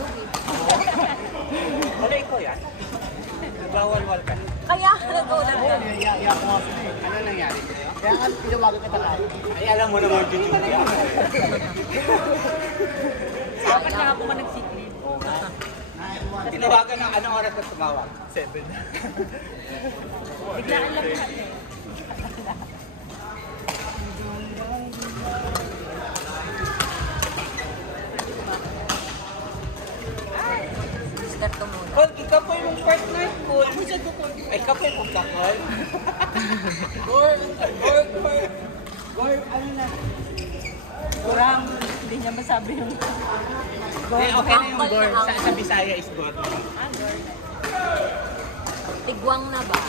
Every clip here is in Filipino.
nagsusunog eh. Wala ikaw yan? Nagwawalwal ka. Kaya nag-ulan ka. Iya ko nga sila eh. Ano nangyari? Kaya nga tinawagan kita tayo. Ay, alam mo naman dito yan. Dapat nga ako nag-secret. Tinawagan na, anong oras ka tumawag? 7. Biglaan lang lahat eh. Start ko muna. Col, ikaw po yung partner ko. Ay, ikaw po yung pagkakol. Gor, ano na? Kurang, hindi niya masabi yung... Eh, okay na yung Gor. Sa Bisaya is Gor. Tigwang na ba?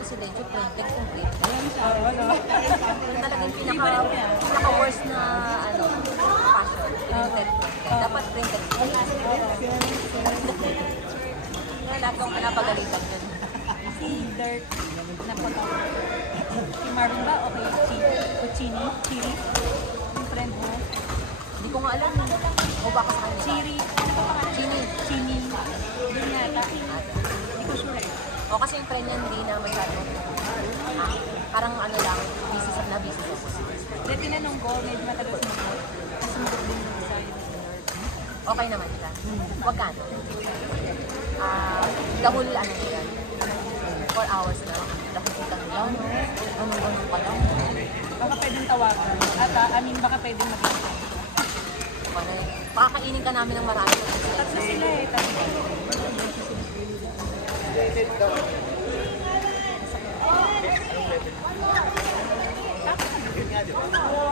Residential printed complete. Talagang pinaka-worst na fashion. Printed. Dapat printed. Lahat kong pinapagalitan yun. Si Dirt na photo. Si Marvin ba? Okay, Chini? Yung friend mo? Hindi ko nga alam. O baka sa kanya. Chiri? Ano pa pangalan? Chini. Doon yata. Hindi ko sure. O kasi yung friend niya hindi na masyadong parang ano lang, busy sa Dahil tinanong ko, medyo matagal sumagot. Kasi sumagot din yung sa Okay naman siya. Wag ka no? The whole ano yan. 4 hours na. Dahil kita nila. Ganun pa lang. Baka pwedeng tawagan. At baka pwedeng mag-intay. Pakakainin ka namin ng marami. Tatlo sila eh.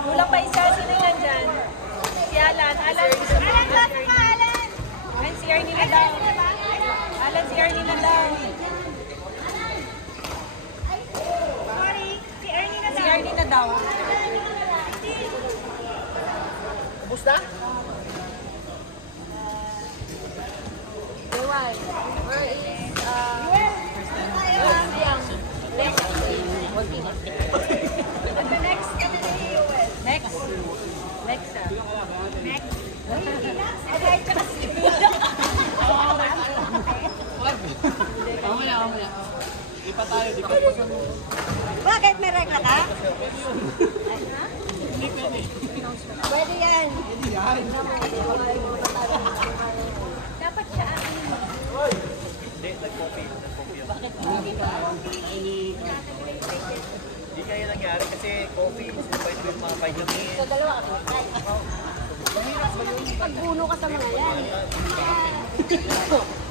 Kulang pa isa. Sino yan dyan? Si Alan. Alan, basta ka, Alan! Alan, si Ernie na daw. Alan, si Ernie na daw. Sorry, si Ernie na daw. Si Ernie na daw. Ubus na? Why? Where is working on And the next, Next. Next siya. Next. Okay, kasi. Mamaya. Di pa tayo. Bakit may regla ka? Pwede yan. Dapat siya. Hindi, nag-coffee. Bakit? Hindi kaya nangyari kasi coffee. Pwede yung mga vitamin. So, dalawa kami. Pagbuno ka sa mga yan.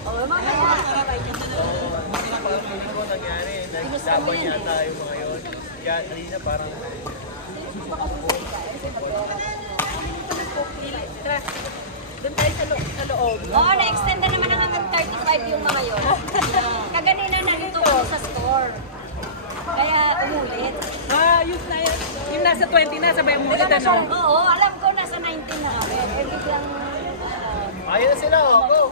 Oo, mamaya. Hindi ko nangyari. Naglaban yata yung mga yun. Kaya kanina parang... Doon tayo sa loob. Oo, na-extend na naman hanggang 35 yung mga yun. Kaganina nandito ko sa store. Kaya umulit. Yung nasa 20 na, sabay mo ulit ano? Oo, alam ko nasa 19 na kami. Eh, biglang... Ayun na sila, oh. Go!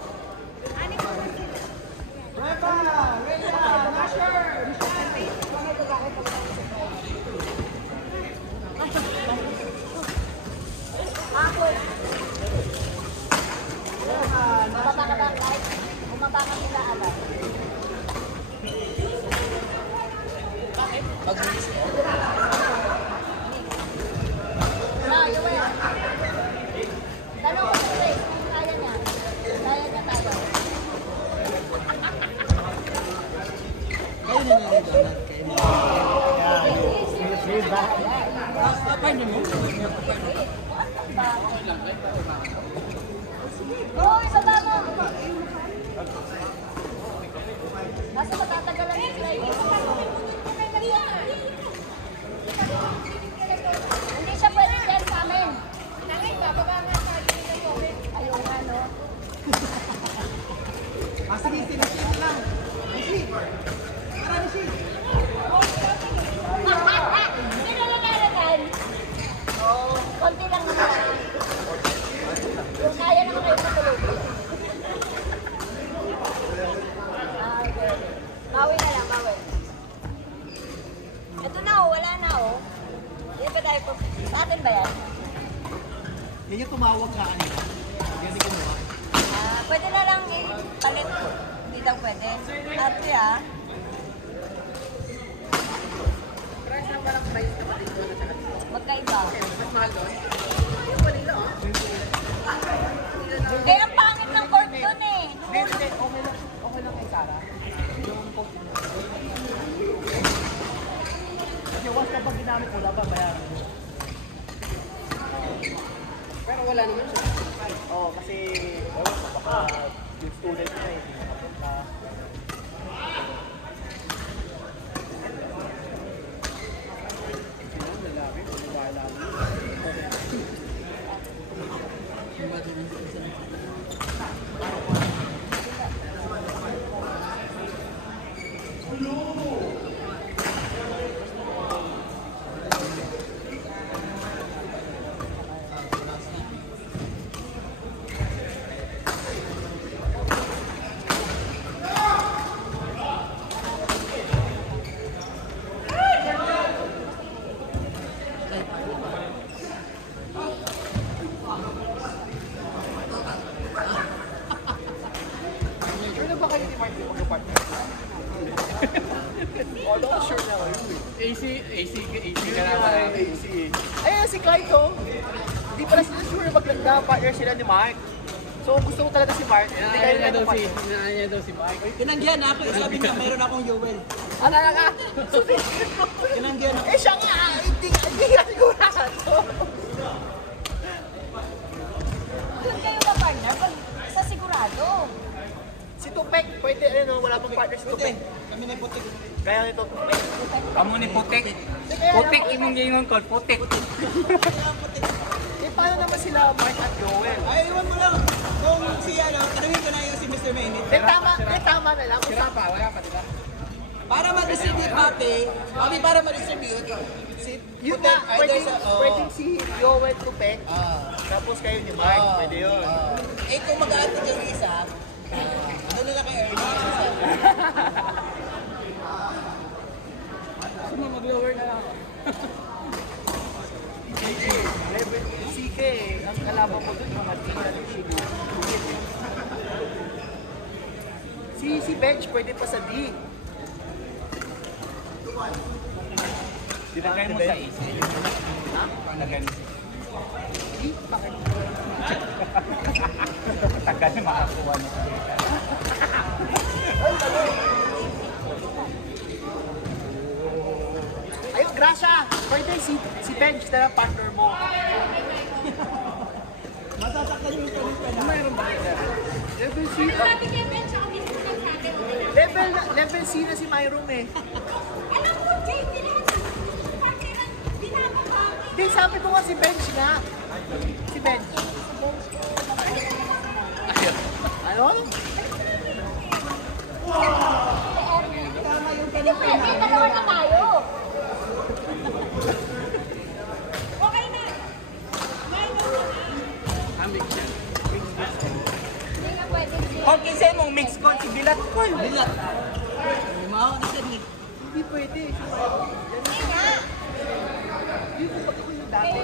Mababa ka ba kahit bumaba ka nila agad? Mag-release mo? Yoel. Tanong ko si Grace kung kaya niya. Kaya niya tayo. Kayo na nila doon. Kayo na. Oo, ibaba mo. Kasi matatagalan yung slide. Hindi siya pwede yan sa amin. Ayaw nga, no? Sige, sinisin lang. Sino nalalagan? Konti lang naman. Kung kaya naman kayo matulog. Sa atin ba yan? Yan yung tumawag ka kanina. Yan yung kinuha. Pwede na lang palit ko. Hindi daw pwede. Ate Price na parang price na pati doon at saka dito. magkaiba. Mas mahal doon. Yung Manila, ah. Eh, ang pangit ng court dun eh. Hindi, okay lang. Okay lang kay Sarah. Yung post mo. Kasi once kapag ginamit mo, dapat bayaran mo. Pero wala naman siya. Oo, kasi baka yung student na hindi nakapunta. Sure na ba kayo ni Mark yung mag-partner? Although sure na kayo. AC ka AC. Ayun si Clyde to. Hindi pala sila sure pag nagka-partner sila ni Mark. So gusto ko talaga si Mark. Hindi kayo nagka-partner. Inaanya daw si Mike. Tinanggihan ako, sabi niya mayroon akong Yowel. Ano lang ah? Tinanggihan ako. Eh siya nga, hindi nga sigurado. Doon kayo na partner pag sa sigurado. Si Tupek, pwede ano, wala pang partner si Puti, Tupek. kami na puti. Kaya nito Tupek. Amo ni Putik. Putik, imong gingon ko, Putik. Eh paano naman sila Mark at Joel? Ay, iwan mo lang. Kung si ano, tanungin ko na yung si Mr. Maynit. Tama na lang. Sira pa, wala pa diba? Para ma-distribute Papi, para ma-distribute. Si Yun Puti, nga, either sa... pwedeng si Joel Tupek, tapos kayo ni Mark, pwede yun. Eh, kung mag-aatin yung isa, ano na lang kay Ernie? Sino mag-lower na lang? CK, ang kalaban mo dun, mga tina ni Shibu. Si Bench, pwede pa sa D. Dinagay mo sa AC. Ha? Dinagay mo sa D? Bakit? tagal na makakuha na. Ayun, Gracia! Pwede si Bench na lang partner mo. Masasaktan yung tuloy pa na. Mayroon ba ito? Level C. Sabi kay Ben, tsaka mismo nagsabi. Level C na si Myron eh. Alam mo, JP na yan. Partner ang binababa. Hindi, sabi ko nga si Bench nga. Si Bench. Ano? Hindi pwede, dalawa na tayo. Okay na. Hindi nga pwede. Okay, sa'yo mong mix ko, si Bilat ko. Bilat. May mga kasi ni... Hindi pwede. Hindi nga. Dito pag ako yung dati.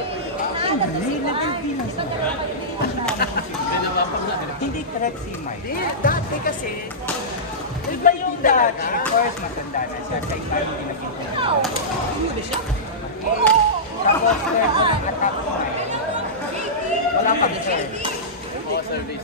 Hindi correct si Mike. Hindi, dati kasi. Iba yung dati. First, matanda na siya. Sa iba yung pinaging ko. Tapos, third, attack ko. Wala pa, sir. Oo, service.